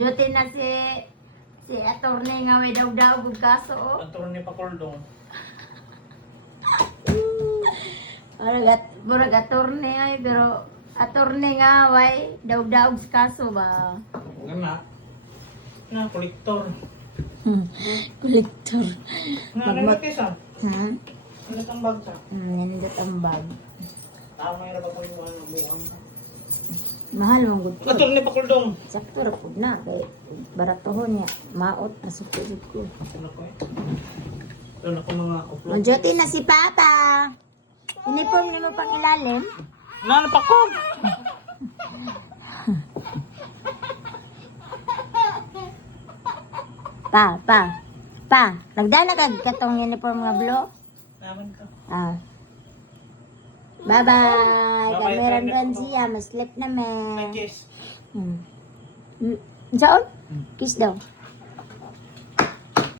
Duty na si attorney nga may daw-daw ug kaso. Oh. Attorney pa Cordong. Murag attorney ay pero attorney nga way daw-daw sa kaso ba. Nga na kolektor. Kolektor. Nga nalakis ah. Ha? Ano ang bag sa? Nindot ang bag. Tama yun na ba ko yung mga buwang. Mahal mong gud. Attorney pa Cordong. Sakto ra pud na kay baratohon niya. Maot nasukod ko. Ano ko eh? Ano ko mga upload. Mag-duty na si Papa. Uniform ni mo pang ilalim. Nana pa ko! Pa. Nagdala kag katong uniform nga blue? Naman ka. Ah. Bye-bye. Bye-bye, Kameran friend. ran siya. Mas sleep na me. Kiss. Saan? Kiss daw.